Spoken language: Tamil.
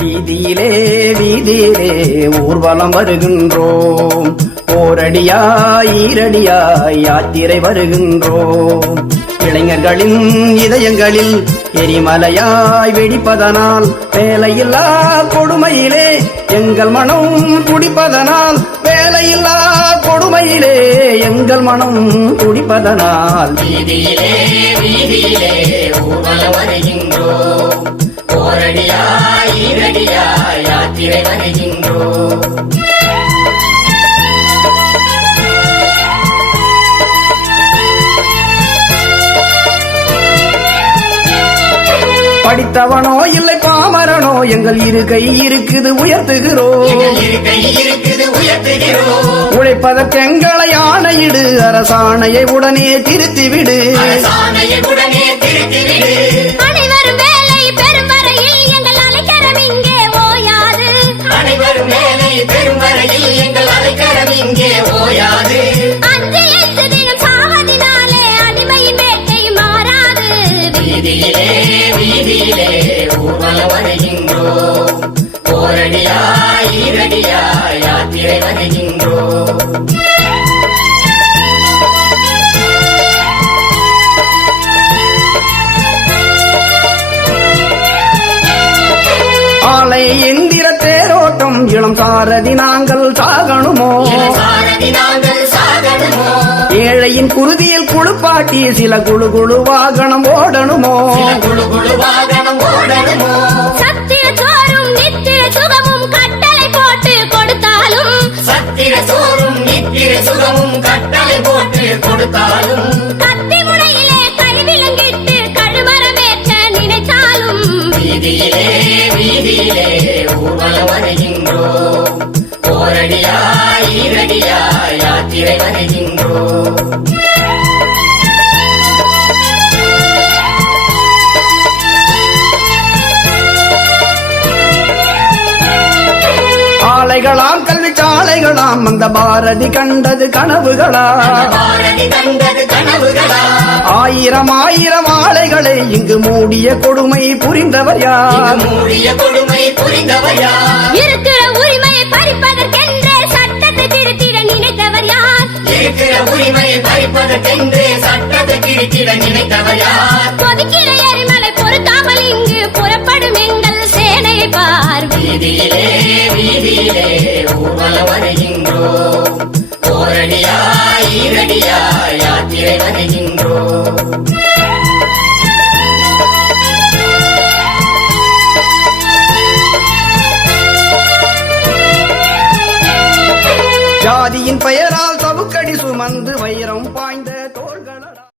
வீதியிலே வீதியிலே ஊர்வலம் வருகின்றோம். ஓரடியாய் ஈரடியாய் யாத்திரை வருகின்றோம். இளைஞர்களின் இதயங்களில் எரிமலையாய் வெடிப்பதனால், வேலையில்லா கொடுமையிலே எங்கள் மனம் துடிப்பதனால், வேலையில்லா கொடுமையிலே எங்கள் மனம் துடிப்பதனால், வீதியிலே வீதியிலே ஊர்வலம் வருகின்றோம். ஓரடியாய் ஈரடியாய் யாத்திரை வருகின்றோம். படித்தவனோ இல்லை பாமரனோ எங்கள் இரு கை இருக்குது உயர்த்துகிறோம். உழைப்பதற்கு எங்களை ஆணையிடு, அரசாணையை உடனே திருத்திவிடு. அனைவரும் வேலை பெறும் வரையில் எங்கள் அலைக்கரம் இங்கே ஓயாது. அனைவரும் வேலை பெறும் வரையில் எங்கள் அலைக்கரம் இங்கே ஓயாது. அன்று எந்த தினம் சாவதினாலே அடிமையின் வேட்டை மாறாது. வீதியிலே வீதியிலே ஊர்வலம் வருகின்றோம். ஓரடியாய் ஈரடியாய் யாத்திரை வருகின்றோம். ஆலை எந்திர தேரோட்டம் இளம் சாரதி நாங்கள் சாகணுமோ? ஏழையின் குருதியில் குழுப்பாட்டி சில குழு குழு வாகனம் ஓடணுமோ? சத்திர சோறும் நித்திர சுகமும் கட்டளை போட்டு கொடுத்தாலும், சத்திர சோறும் நித்திர சுகமும் கட்டளை போட்டு கொடுத்தாலும், கத்தி முனையிலே கைவிலங்கிட்டு கழுமரமேற்ற நினைத்தாலும், வீதியிலே வீதியிலே ஊர்வலம் வருகின்றோம். ஓரடியாய் ஈரடியாய் யாத்திரை வருகின்றோம். ஆலைகளாம் கல்வி சாலைகளாம் அந்த பாரதி கண்டது கனவுகளா? ஆயிரம் ஆயிரம் ஆலைகளை இங்கு மூடிய கொடுமை புரிந்தவர் யார்? இருக்கிற உரிமையை பறிப்பதற்கென்றே சட்டத்தை திருத்திட நினைத்தவர் யார்? கொதிக்கிற எரிமலை பொறுக்காமல் இங்கு புறப்படும் எங்கள் சேனையை பார். வீதியிலே வீதியிலே ஊர்வலம் வருகின்றோம். ஓரடியாய் ஈரடியாய் யாத்திரை வருகின்றோம். ஜாதியின் பெயரால் சவுக்கடி சுமந்து வைரம் பாய்ந்த தோள்கள்